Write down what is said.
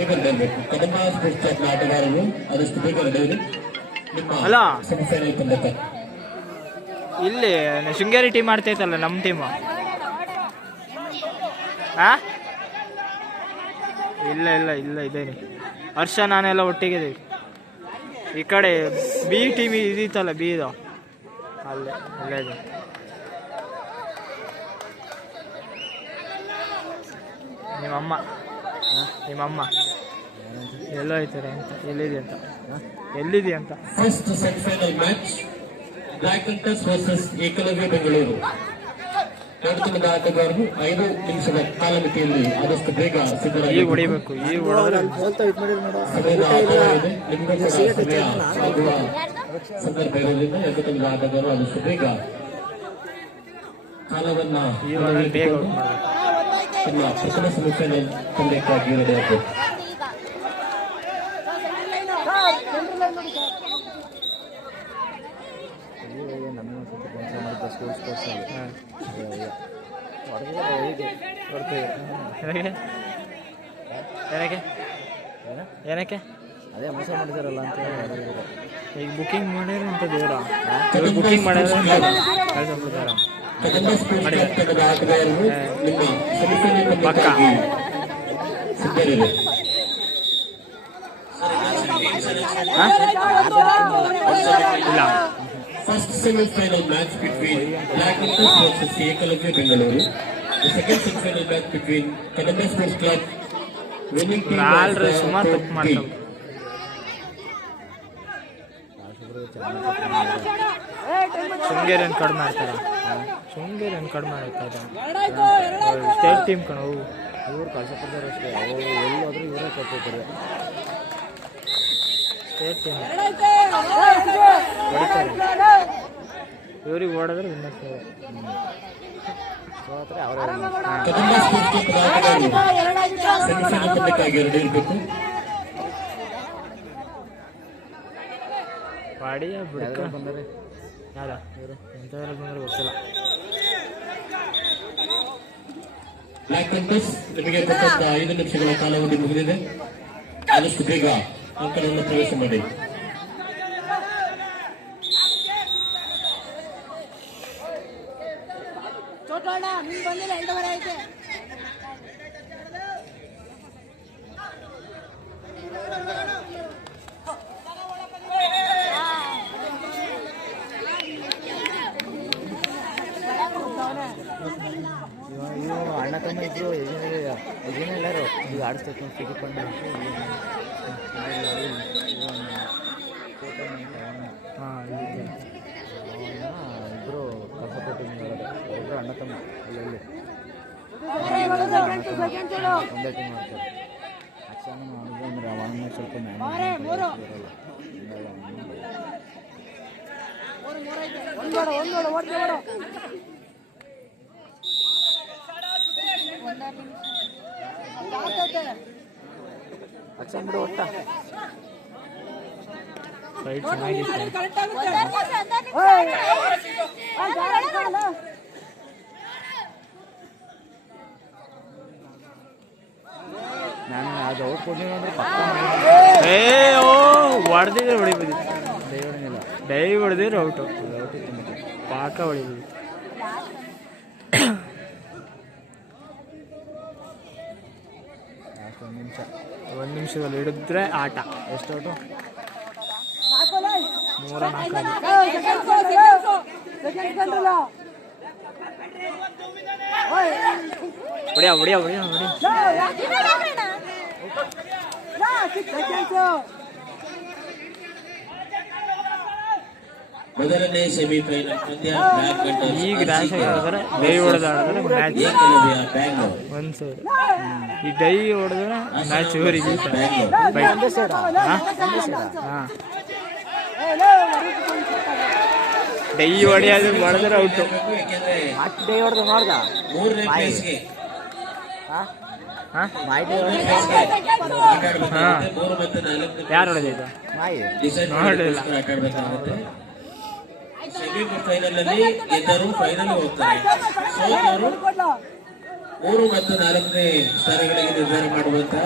ಬೇಗ ಬರಬೇಕು. ಕದಂಬ ಸ್ಪೋರ್ಟ್ಸ್ ಕ್ಲಬ್ನ ಆಟಗಾರರು ಆದಷ್ಟು ಬೇಗ ನಡೆಯಿರಿ. ಅಲ್ಲ ಸೆಮಿಫೈನಲ್ ಪಂದ್ಯಕ್ಕೆ ಇಲ್ಲಿ ಶೃಂಗೇರಿ ಟೀಮ್ ಆಡ್ತೈತಲ್ಲ ನಮ್ಮ ಟೀಮು. ಇಲ್ಲ ಇಲ್ಲ ಇಲ್ಲ ಇದೇನಿ ಹರ್ಷ ನಾನೆಲ್ಲ ಒಟ್ಟಿಗೆ ಈ ಕಡೆ ಬಿ ಟೀಮ್ ಇದಿತ್ತಲ್ಲ ಬಿ ಇದು ಅಲ್ಲೇ ಅಲ್ಲೇ ಇದೆ. ನಿಮ್ಮಮ್ಮ ಎಲ್ಲೋ ಐತಾರೆ ಅಂತ ಎಲ್ಲಿದೆ ಅಂತ first semifinal match Black Hunters versus Ekalavya Bengaluru. ಎರಡು ತಂಡದ ಆಟಗಾರರು 5 ನಿಮಿಷದ ಕಾಲಮಿತಿಯಲ್ಲಿ ಆದಷ್ಟು ಬೇಗ ಸಿದ್ಧರಾಗಿ ಹೊಡಿಬೇಕು. ಈ ಹೊಡೆದ್ರೆ ಆಗುವ ಸಂದರ್ಭ ಇರೋದ್ರಿಂದ ಎರಡು ತಂಡದ ಆಟಗಾರರು ಆದಷ್ಟು ಬೇಗ ಕಾಲವನ್ನ ತಮ್ಮ ಪ್ರಥಮ ಸೆಮಿಫೈನಲ್ ಪಂದ್ಯಕ್ಕಾಗಿ ರೆಡಿ ಆಗಬೇಕು. ಏನಕ್ಕೆ ಅದೇ ಮೋಸ ಮಾಡಿದಾರಲ್ಲ ಅಂತ ಈಗ ಬುಕ್ಕಿಂಗ್ ಮಾಡ್ಯಾರ ಅಂತ ಬೇಡ ಬುಕ್ಕಿಂಗ್ ಮಾಡ್ಯಾರ ಕಳ್ಸೋಗ್ಬಿಡ್ತಾರ ಪಕ್ಕ ಇಲ್ಲ. First semi-final match between Black Hunters versus Ekalavya Bengaluru. The second semi-final match between Kadamba Sports Club winning team ಸುಮಾರು ತಪ್ಪು ಮಾಡ್ತಾರೆ. ಶೃಂಗೇರಿಯನ್ನು ಕಡಿಮೆ ಮಾಡ್ತಾರೆ. ಶೃಂಗೇರಿಯನ್ನು ಕಡಿಮೆ ಮಾಡ್ತಾರೆ. ಸ್ಟೇಟ್ ಟೀಮ್ ಕಣ ಇವ್ರು ಕಳ್ಸಪಡ್ತಾರೆ ಅಷ್ಟೇ. ಅವರು ಎಲ್ಲಾದರೂ ಇವರೇ ಕಟ್ಟಿರ್ತಾರೆ. ಸ್ಟೇಟ್ ಟೀಮ್ ಇವ್ರಿಗೆ ಓಡಿದ್ರೆ ಇನ್ನೊಂದು ಸೋತ್ರೆ ಅವರೇ Kadamba Sports Club semi-final ಪಂದ್ಯಕ್ಕಾಗಿ ರೆಡಿ ಇರಬೇಕು. ಪಾಡಿಯ ಬಿಡ್ಕ ಬಂದರೆ ಯಾರ ಇವರು ಎಂಥವ್ರು ಬಂದರೆ ಗೊತ್ತಿಲ್ಲ. ಬ್ಲಾಕ್ ಹಂಟರ್ಸ್ ನಿಮಗೆ ಕೊಟ್ಟಂತ 5 ನಿಮಿಷಗಳ ಕಾಲಾವಧಿ ಮುಗಿದಿದೆ. ಆದಷ್ಟು ಬೇಗ ಅಂಕಗಳನ್ನು ಪ್ರವೇಶ ಮಾಡಿ. ಇವು ಅಣ್ಣ ತಮ್ಮ ಇದ್ರು ಎಲ್ಲರೂ ಈಗ ಆಡಿಸ್ತೈತೆ ಟಿಕೆಟ್ ಬಂದು ಇಬ್ಬರು ಕಷ್ಟಪಟ್ಟು ಒಬ್ಬರು ಅಣ್ಣ ತಮ್ಮ ಅಲ್ಲಲ್ಲಿ ಒಂದೇ ಟೀಮ್ ಮಾಡ್ತಾರೆ. ಅಕ್ಷಣ ಮಾಡಿದ್ರು ಅಂದರೆ ಅವನ್ನ ಸ್ವಲ್ಪ ಅಕ್ಷಣ ಬಿಡು ಒಟ್ಟ ಫೈಟ್ ಚೆನ್ನಾಗಿತ್ತು. ನಾನು ಅದು ಔಟ್ ಕೊಡ್ಲಿಲ್ಲ ಅಂದರೆ ಪಕ್ಕ ಹೊಡೆದಿದ್ರೆ ಹೊಡಿಬೋದು. ದೈವನಿಲ್ಲ ಡೈ ಹೊಡೆದಿದ್ರೆ ಔಟು ಪಾಕ ಹೊಡಿಬೋದು. ಲಾಸ್ಟ್ 1 ನಿಮಿಷ 1 ನಿಮಿಷದಲ್ಲಿ ಹಿಡಿದ್ರೆ ಆಟ. ಎಷ್ಟು ಔಟು? 3-4 ಹೊಡಿಯ ಮೊದಲನೇ ಸೆಮಿಫೈನಲ್ ಪಂದ್ಯ ಬ್ಲಾಕ್ ಹಂಟರ್ಸ್ ಈಗ ಡ್ಯಾಶ್ ಆಗಿದ್ರೆ ಡೈ ಹೊಡೆದಾಡಿದ್ರೆ ಮ್ಯಾಚ್ ಬ್ಯಾಂಗ್ಳೂರ್. ಒಂದು ಸೈಡ್ ಈ ಡೈ ಹೊಡೆದ್ರೆ ಮ್ಯಾಚ್ ಇವರಿಗೆ ಡೈ ಹೊಡೆಯೋದು ಮಾಡಿದ್ರೆ ಔಟು. ಡೈ ಹೊಡೆದು ನೋಡ್ದ ಮೂರನೇ ಪ್ಲೇಸ್ಗೆ ಯಾರು ಹೊಡೆದಿದ್ದು ನೋಡಲಿಲ್ಲ. ಸೆಮಿಫೈನಲ್ ಅಲ್ಲಿ ಗೆದ್ದರು ಫೈನಲ್ ಹೋಗ್ತಾರೆ. ಸೋತವರು 3 ಮತ್ತು 4ನೇ ಸ್ಥಾನಗಳಿಗೆ ನಿರ್ಧಾರ ಮಾಡುವಂತಹ